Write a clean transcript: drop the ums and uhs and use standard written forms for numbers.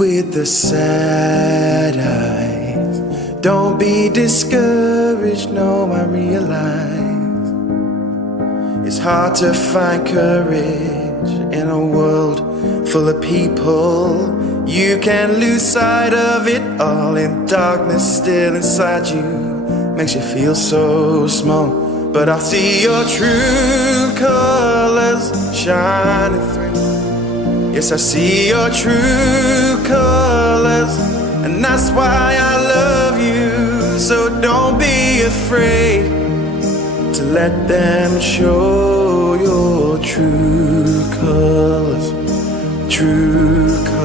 with the sad eyes, don't be discouraged, no, I realize it's hard to find courage in a world full of people. You can lose sight of it all, and darkness still inside you makes you feel so small. But I see your true colors shining through. Yes, I see your true colors, and that's why I love you. So don't be afraid to let them show your true colors, true colors.